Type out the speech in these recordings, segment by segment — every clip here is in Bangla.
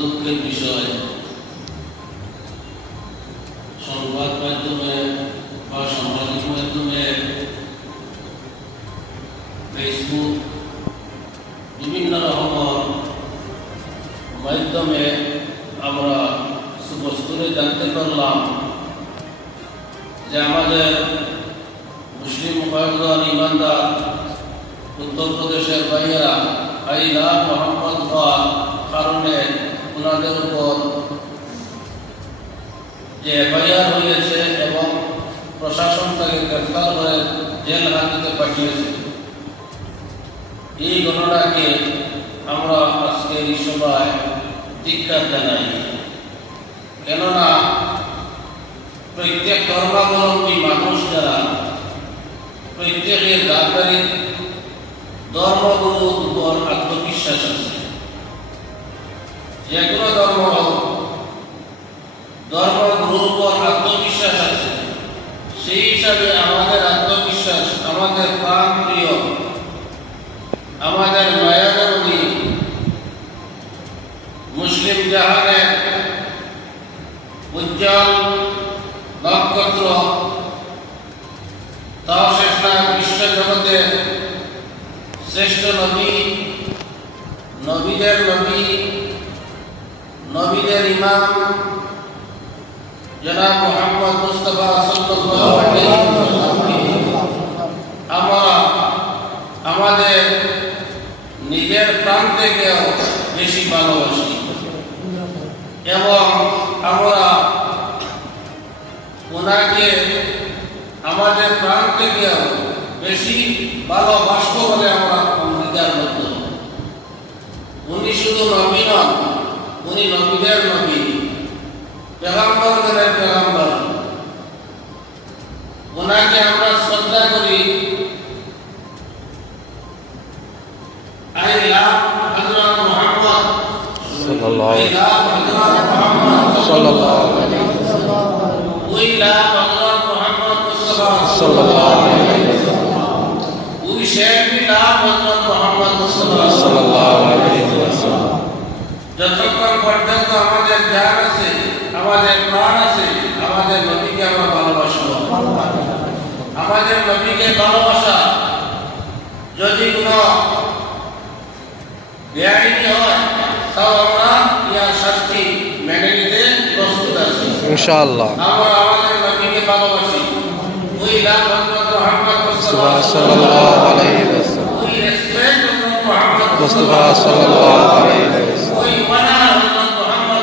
দুঃখের বিষয়। সংবাদ মাধ্যমে বা সামাজিক মাধ্যমে ফেসবুক বিভিন্ন রকম মাধ্যমে আমরা সুবস্তুরে জানতে পারলাম যে আমাদের মুসলিম কয়েকজন ইমানদার, উত্তরপ্রদেশের ভাইয়েরা আইলা মোহাম্মদ হওয়ার কারণে ওনাদের উপর যে এফআইআর হয়েছে এবং প্রশাসন তাকে গ্রেফতার করে জেল হাজতে পাঠিয়েছে। এই ঘটনাকে আমরা আজকে এই সভায় ধিক্ষার জানাই। কেননা প্রত্যেক ধর্মাবলম্বী মানুষ যারা প্রত্যেকের দাঁড়ারি ধর্মগুরুর উপর আত্মবিশ্বাস আছে যে ধর্ম হোক ধর্মগুরুর উপর আত্মবিশ্বাস আছে। সেই হিসাবে আমাদের আত্মবিশ্বাস, আমাদের প্রাণ প্রিয়, আমাদের নয়ানন্দী মুসলিম জাহানের উজ্জ্বল নক্ষত্র, তাও শেষ না বিশ্ব জগতের শ্রেষ্ঠ নবী, নবীদের নবী নবীদের ইমাম জনাব মোহাম্মদ মুস্তফা আমরা আমাদের নিজের প্রাণ বেশি ভালোবাসি। এবং আমরা ওনাকে আমাদের প্রাণ বেশি ভালোবাসবো বলে উনি নবীদের নবী পেগাম্বরদের পেগাম্বর। ওনাকে আমরা শ্রদ্ধা করি। I love Hazrat পর্যন্ত আমাদের জ্ঞান আছে আমাদের প্রাণ আছে আমাদের নবীকে আমরা ভালোবাসবো আমাদের নবীকে ভালোবাসা যদি কোনো বেআইনি হয় তাও আমরা ইয়ার শাস্তি মেনে নিতে প্রস্তুত আছি। inshallah আমরা আমাদের নবীকে ভালোবাসি। ওই love Muhammad Mustafa sallallahu alaihi wasallam ওই respect Hazrat Muhammad Mustafa sallallahu alaihi wasallam ওই ওয়ালা হযরত মুহাম্মদ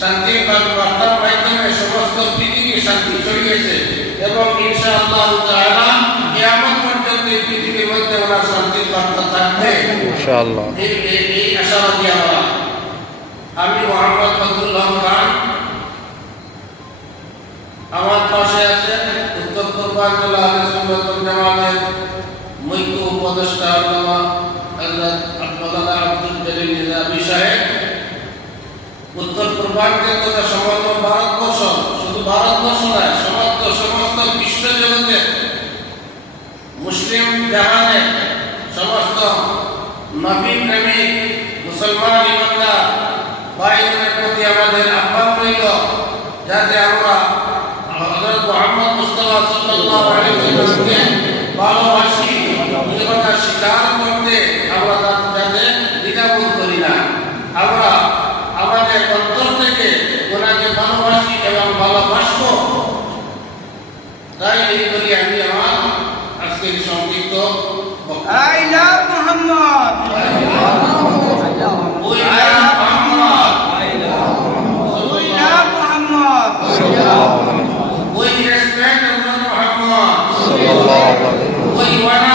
শান্তির বার্তার মাধ্যমে সমস্ত পৃথিবী শান্তি ছড়িয়েছে। এবং ইনশাআল্লাহ তাআলা কিয়ামত পর্যন্ত এই পৃথিবীর মধ্যে শান্তির বার্তা থাকবে। এই আশাবাদী আমরা। আমি মোহাম্মদ ফজলুল্লাহ খান। আমার পাশে আছেন উত্তর পূর্বাঞ্চল আলে সুন্নত জামাতের মুখ্য উপদেষ্টা আল্লামা হযরত আব্দুল্লাহ আব্দুল জলিল নিজামী সাহেব। উত্তর পূর্বাঞ্চল তথা সমগ্র ভারতবর্ষ শুধু ভারতবর্ষ নয়, সমস্ত সমস্ত বিশ্ব জগতে মুসলিম জাহানে সমস্ত নবী প্রেমিক মুসলমান ইমানদার ভাইদের প্রতি আমাদের আহ্বান রইল, যাতে আমরা হযরত মুহাম্মদ মুস্তাফা সাল্লাল্লাহু আলাইহি ওয়াসাল্লামকে ভালোবাসি কথা স্বীকার করতে আমরা Iwana